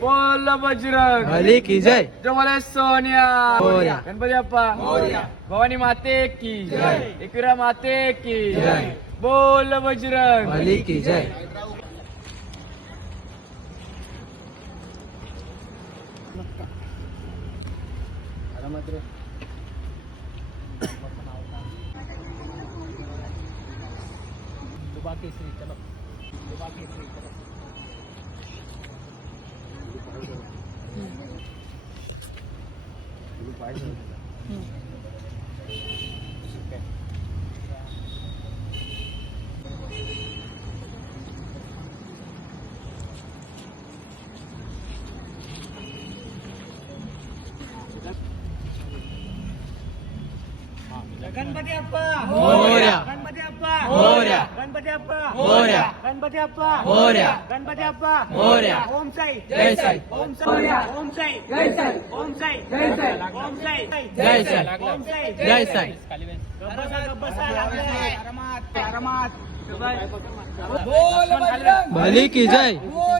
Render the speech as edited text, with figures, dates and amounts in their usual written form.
बोल बजरंग भली की जय. जय सोनिया मोरया. गणपती बाप्पा भवानी माते की एकविरा माते की जय. बोल बजरंग भली की जय. गणपती बाप्पा मोरया. गणपती बाप्पा मोरया. गणपती बाप्पा मोरया. गणपती बाप्पा मोरया. गणपती बाप्पा मोरया. ओम साई जय साई. ओम साई ओम साई जय साई. ओम साई जय साई. ओम साई जय साई. ओम साई जय साई. गब्बसा आरामात आरामात भली की जय.